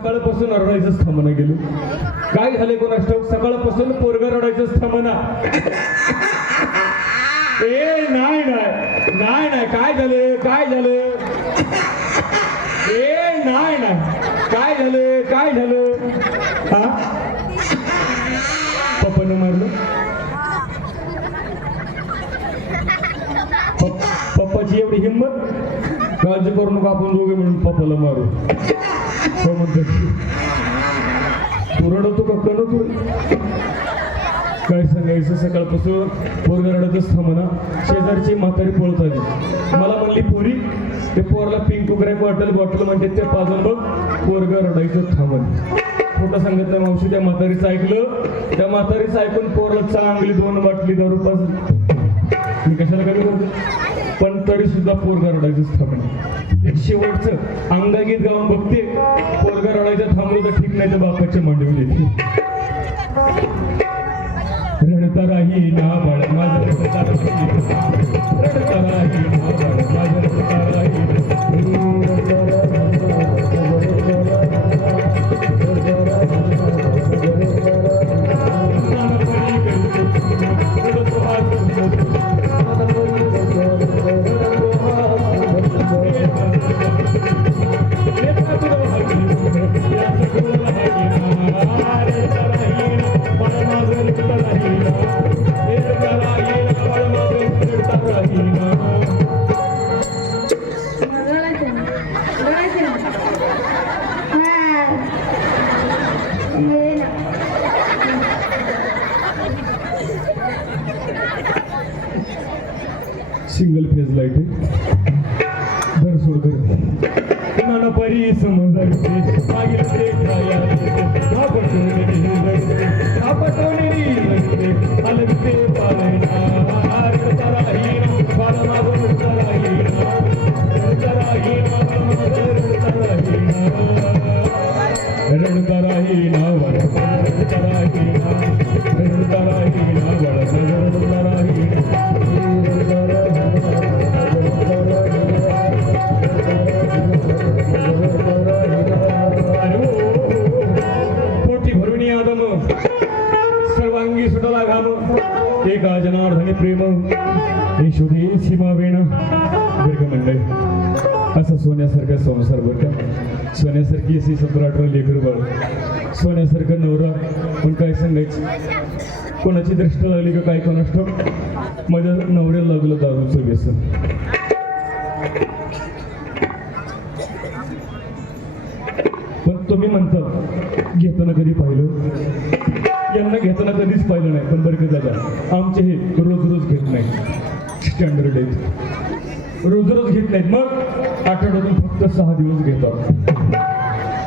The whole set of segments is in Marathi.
सकाळपासून रडायचं थांबणं गेलो. काय झाले कोणास ठाऊक? सकाळपासून पोरगा रडायचं थांबना ए नाही नाही. नाही काय झालं काय झालं ए नाही नाही. काय झालं काय झालं हा? पप्पानं मारलं. पप्पाची एवढी हिंमत? काळजी करू नका आपण दोघे मिळून पप्पाला मारू. हो म्हणतो तू रडतो का करू काय सांगायचं सकाळपासून पोरग रडतच थांबना शेजारची म्हातारी पळत आली मला म्हणली पोरी ते पोरला पिंक वगैरे बॉटल बॉटल म्हणते ते पाजून बघ पोरग रडायचं थांबल खोटं सांगत नाही मावशी त्या म्हातारीचं ऐकलं त्या म्हातारीचं ऐकून पोरला चांगली दोन बाटली दारू पाजली. मी कशाला कमी करतो पण तरी सुद्धा पोरगा रडायचं थांबलं एक शेवटचं अंगागीत गाऊन बघते. पोरगा रडायचं थांबलं तर ठीक नाही तर बापाच्या मांडवी देते रडता राही ना बाळ माझं रडता राही रडता राही ना बाळ माझं रडता राही Hare Rama सोन्यासारखा संसार बरं का? सोन्यासारखी अशी सतरा अठरा लेकर बाळ. सोन्यासारखं नवरा. पण काय सांगायचं? कोणाची दृष्ट लागली का काय कोणाष्ट माझ्या नवऱ्याला लागलं दारूचं व्यसन. पण तुम्ही म्हणता घेताना कधी पाहिलं? यांना घेताना कधीच पाहिलं नाही पण बरं का दादा? आमचे हे रोज रोज घेत नाही. स्टँडर्ड आहेत. रोज रोज घेत नाहीत. मग आठवड्यातून फक्त सहा दिवस घेतात.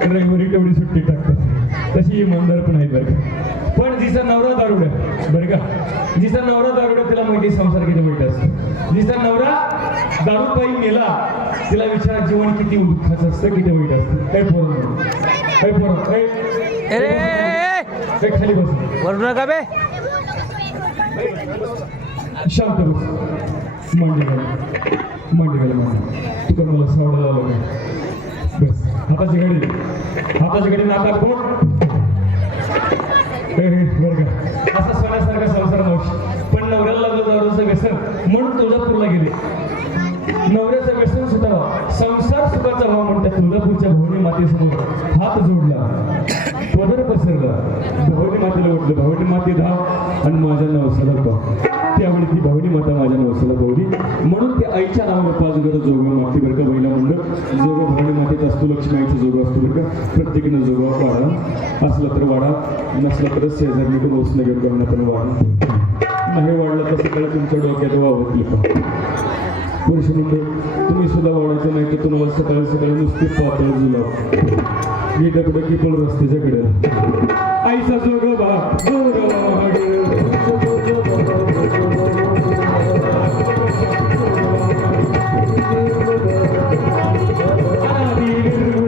रविवारी तेवढी सुट्टी टाकतात. तशी इमानदार पण आहेत बरं का. पण जिचा नवरा दारुड आहे बरं का. जिचा नवरा दारुड आहे तिला माहिती आहे संसार किती वाईट असतो. जिचा नवरा दारू पायी मेला तिला विचार जीवन किती दुःखाचं असतं किती वाईट असतं. काय पोरं. काय पोरं. काय काय खाली बस. वरू नका बे. शांत बस. मांडी घाल मांडी घाल मला सावडायला बस. हाताची घडी हाताची घडी नाकात कोण? बरं का. असा सोन्यासारखा संसार मावशी. पण नवऱ्याला लागलं नवऱ्याचं व्यसन. म्हणून तुळजापूरला गेले. नवऱ्याचं व्यसन सुटावा संसार सुखाचा व्हावा म्हणतात. तुळजापूरच्या भवानी मातेसमोर हात जोडला. पदर पसरला. भवानी मातेला उठलं भवानी माते धाव आणि माझ्या नवसाला पाव त्यावेळी ती भवानी माता माझ्या नवसाला पावली म्हणून ते आईच्या नावावर पाच घर जोगा मागती बरं का महिला मंडळ. जोगा भवानी मातेत असतो लक्ष्मी आईचा जोगा असतो बरं का. प्रत्येकीनं जोगा वाढा असला तर वाढा नसला तर शेजारी ओसनं घेऊन गमना पण वाढा. नाही वाढलं तर सगळं तुमच्या डोक्यात वावरली पुरुष मंडळ तुम्ही सुद्धा वाढायचं नाही तर तुम्हाला सकाळी सकाळी नुसती पातळ जुलाब. मी डकडकी पण रस्त्याच्याकडे. आईचा जोगोबा पावसी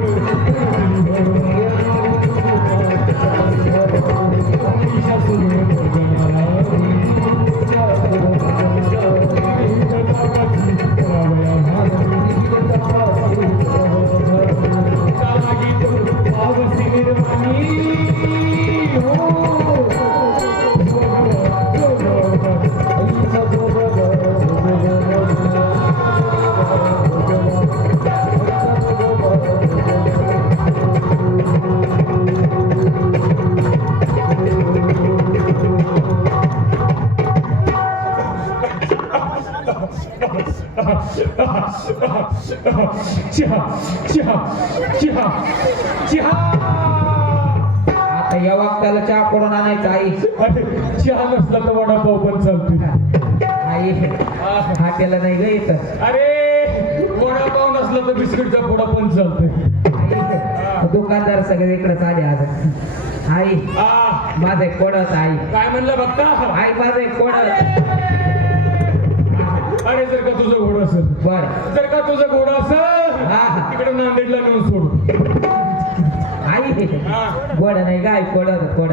या वाक्याला चहा पडून आणायचा आई? चहा नसला तर पण चालतो आई हा केला नाही ग इथं. अरे वडापाव नसला तर बिस्किटचा पुडा पण चालतोय. दुकानदार सगळे इकडे आले आज. आई माझे कोडत आई. काय म्हणलं बघता? आई माझे कोडत अरे जर का तुझं घोडं असेल बर. जर का तुझं घोडं असेल हा. तिकडे नांदेडला नेऊन सोड. आई हा. गोड नाही गाय कोडत कोड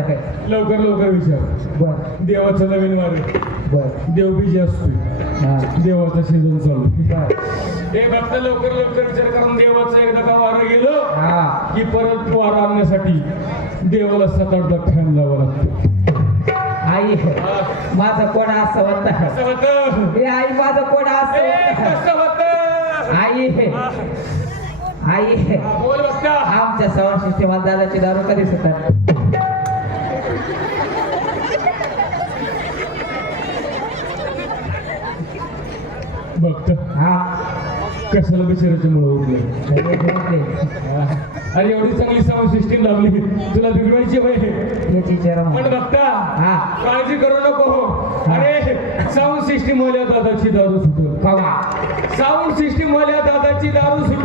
लवकर लवकर विचार. बर. देवाचं नवीन वार. बर. देव बीजी असतोय. हा. देवाचा सीझन चालू बर. हे भक्त लवकर लवकर विचार करून देवाचं एकदा का वारं गेलं हा. की परत वारं आणण्यासाठी देवाला सात आठ लाख फॅन लावा लागतो. आई. माझं कोण असं होत? हे आई माझं कोण असं होतं? आई. आई. आमच्या सिस्टीमात दादाची दारू कधी सुटत बघता. हा. कशाला बिचाराच्या मुळे उरले अरे एवढी चांगली साऊंड सिस्टीम लावली. तुला बिघडवायची पण बघता हा. काळजी करू नको अरे साऊंड सिस्टीम वाल्या दादाची दारू सुट कवा? साऊंड सिस्टीम वाल्या दादाची दारू सुट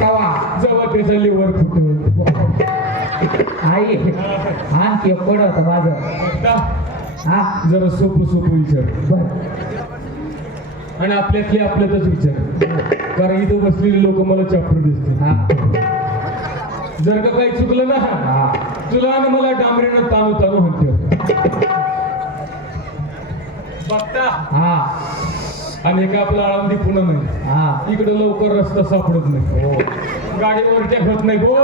कवा? जेव्हा त्याचा लिव्हर फुटल. आई एक कोण होतं माझं. हा. जरा सोपं सोपं विचार. बर. आणि आपल्यातले आपल्यातच विचार. कारण इथं बसलेली लोक मला चाप्टर दिसते हा. जर का काही चुकलं ना हा. तुला आणि मला डांबरीनं ताणू ताणू म्हणते. बघता. हा. आणि एक आपला आळंदी पुन्हा नाही हा. इकडे लवकर रस्ता सापडत नाही. गाडीवर टेकत नाही बोल.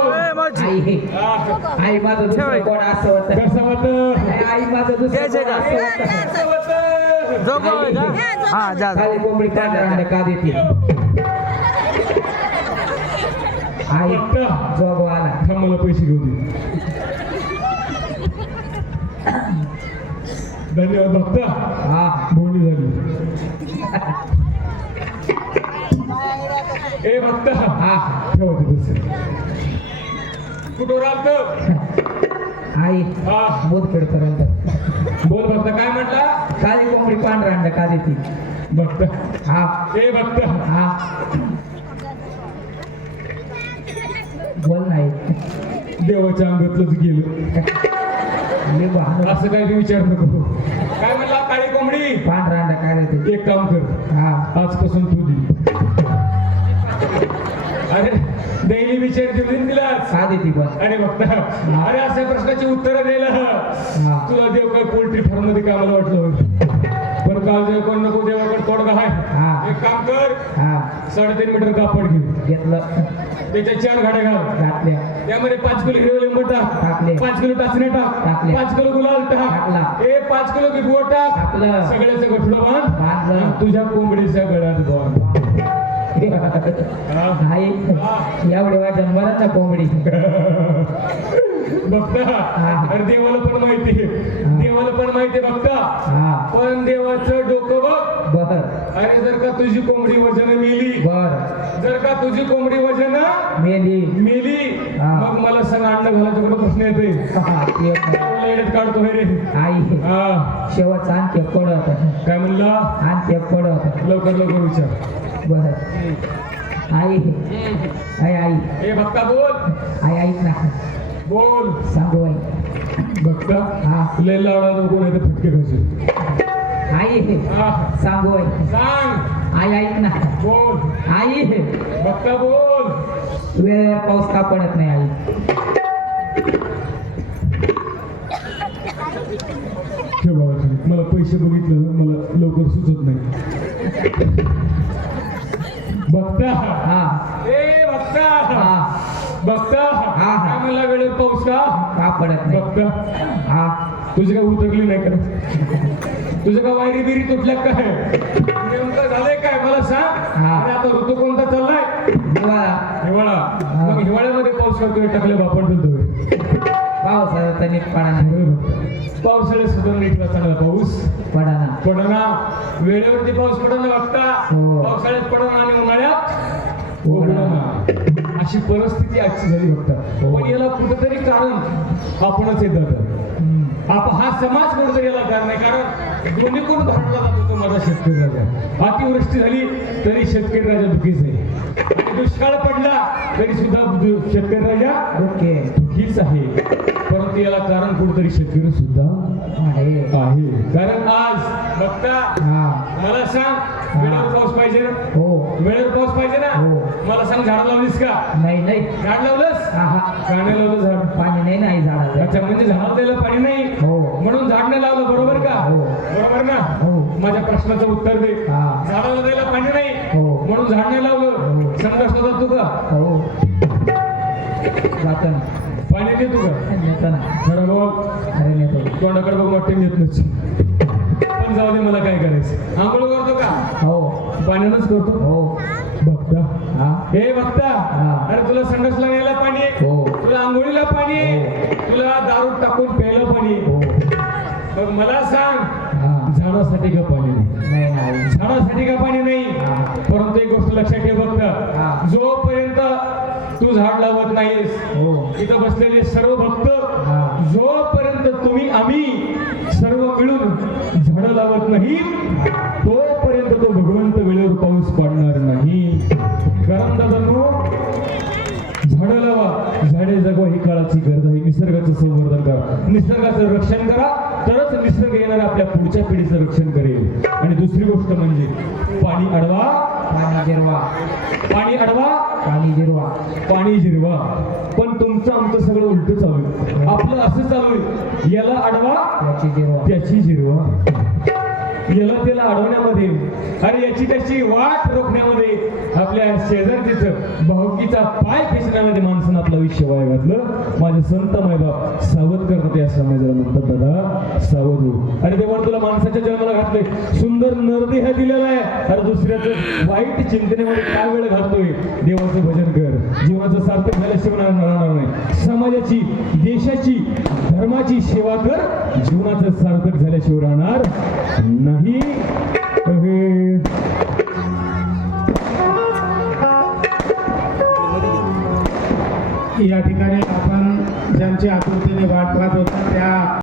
आई माझं दुसरं कोण असं होतं? कसं होतं? आई माझं दुसरं कोण असं होतं? का हा. जा कोंबडी का देते? बघता जोगो आला. थांब मला पैसे घेऊ दे. धन्यवाद बघता हा. बोलणी झाली. ए बघता हा. ठेवा ते पैसे कुठं राहत आई हा. बोधखेडपर्यंत बोल बघता काय म्हटला? खाली कोंबडी पांढरा अंडा का देते बघता हा. ए बघता हा बोल नाही देवाच्या अंगातलंच गेलं. असं काय विचार नको. काय म्हणला? काळी कोंबडी. पांढरा अंडा काय एक काम कर. हा. आजपासून तू दे. अरे डेली विचार दिली तिला. का देते पण. अरे बघता अरे अशा प्रश्नाची उत्तरं द्यायला हा. तुला देव काय पोल्ट्री फार्ममध्ये कामाला वाटलं होतं. पण काळजी कोण नको देवाकडे तोडगा हा. आहे एक काम कर. हा. साडेतीन मीटर कापड घे घेतलं. त्याच्या चार गाड्या घाल. घातल्या त्यामध्ये पाच किलो हिरवे लिंबू टाकले. टाक पाच किलो टाचणे टाक. टाकले. पाच किलो गुलाल टाकला. टाक ए पाच किलो बिबुआ टाक. टाकलं. सगळ्याचं गठुडं बांध. बांधलं. आणि तुझ्या कोंबडीच्या गळ्यात बांध हा. एवढे बरं ना कोंबडी. बघता. हा. अरे देवाला पण माहिती देवाला पण माहिती बघता. हा. पण देवाचं डोकं अरे जर का तुझी कोंबडी वजन मेली बर. जर का तुझी कोंबडी वजन मेली. मेली. मग मला सांग अन्न घालायचा कुठं प्रश्न ते. लाईडत काढतो रे. आई. हा. शेवटचा आणखी एक कोड होत. काय म्हणला? आणखी एक कोड होत. लवकर लवकर विचार. बर. आई. आई आई. ए भक्ता बोल. आई ऐक ना. बोल. सांगू आई. भक्ता हा. लय नको नाही तर फटके खाशील आई हा। सांगू आई सांग। आई ऐक ना। बोल। आई भक्ता बोल। वेळेवर पाऊस का पडत नाही आई? ठेव. मला पैसे बघितलं मला लवकर सुचत नाही. बघता हा. ए बघता हा. बघता हा. काय म्हणला वेळेवर पाऊस का? का पडत नाही? बघता हा. तुझी काय उतरली नाही का? तुझं का वायरी बिरी तुटल्या काय नेमकं झालंय काय? मला सांग. हा. आणि आता ऋतू कोणता चाललाय? हिवाळा. हिवाळा. मग हिवाळ्यामध्ये पाऊस करतोय टाकल्या बापण धुतोय. नीट पडा नाही पावसाळ्यात सुद्धा नीटला चांगला पाऊस. पडा ना पडना. वेळेवरती पाऊस पडणं बघता हो. पावसाळ्यात पडणं आणि उन्हाळ्यात अशी परिस्थिती आजची झाली बघता हो. पण याला कुठेतरी कारण आपणच येत जातं हम्म. आप हा समाज कुठेतरी याला कारण आहे. कारण दोन्ही कोण धरला जातो तो माझा शेतकरी राजा. अतिवृष्टी झाली तरी शेतकरी राजा दुखीच आहे. दुष्काळ पडला तरी सुद्धा शेतकरी राजा ओके दुखीच आहे. परंतु याला कारण कुठेतरी शेतकरी सुद्धा आहे. आहे. कारण आज बघता हा. मला सांग पाऊस पाहिजे ना? हो. वेळेवर पाऊस पाहिजे ना? हो. मला सांग झाड लावलीस का? नाही नाही. झाड लावलंस? नाही लावलं झाड. पाणी नाही नाही झाडाला अच्छा म्हणजे झाडाला द्यायला पाणी नाही? हो. म्हणून झाड नाही लावलं बरोबर का? हो. बरोबर ना? हो. माझ्या प्रश्नाचं उत्तर दे. झाडाला द्यायला पाणी नाही? हो. म्हणून झाड नाही लावलं. हो. संघर्ष होता तू का? हो. जाताना. पाणी देतो का? नेताना खरं बोल अरे नेतो. तोंडाकडे बघ वाटते नसते पण जाऊ दे मला काय करायचं? आंघोळ करतो का? हो. पाण्यानंच करतो. हो. बघता. हा. हे बघता. हा. अरे तुला संडासला न्यायला पाणी? हो. तुला आंघोळीला पाणी? आहे तुला दारू टाकून प्यायला पाणी. हो. मग मला सांग हा. झाडासाठी का पाणी नाही? झाडासाठी का पाणी नाही? हा. परंतु एक गोष्ट लक्षात ठेव हा. बघता जोपर्यंत तू झाड लावत नाहीस हो. इथं बसलेले सर्व भक्त हा. जोपर्यंत तुम्ही आम्ही नाही. तोपर्यंत तो भगवंत वेळेवर पाऊस पडणार नाही. कारण दादांनो झाडं लावा झाडे जगवा ही काळाची गरज आहे. निसर्गाचं संवर्धन करा. निसर्गाचं रक्षण करा. तरच निसर्ग येणार आपल्या पुढच्या पिढीचं रक्षण करेल. आणि दुसरी गोष्ट म्हणजे पाणी अडवा. पाणी जिरवा. पाणी अडवा. पाणी जिरवा. पाणी जिरवा. पण तुमचं आमचं सगळं उलट चालू आहे. आपलं असं चालू आहे. याला अडवा. त्याची जिरवा. त्याची जिरवा. याला अडवण्यामध्ये आणि याची त्याची वाट रोखण्यामध्ये आपल्या शेजारचीच भावकीचा पाय खेचण्यामध्ये माणसानं आपलं आयुष्य वाया घातलं. माझे संत मायबाप सावध करतात या समाजाला म्हणतात दादा सावध. हो अरे देवाने तुला माणसाच्या जन्माला घातले सुंदर नरदेह दिलेला आहे. अरे दुसऱ्याचं वाईट चिंतनेमध्ये काय वेळ घालतोय? देवाचं भजन कर. जीवाचं सार्थक झाल्याशिवाय राहणार नाही. समाजाची देशाची धर्माची सेवा कर. जीवनाचं सार्थक झाल्याशिवाय राहणार नाही. या ठिकाणी आपण ज्यांची आकृतीने वाट पाहत होता त्या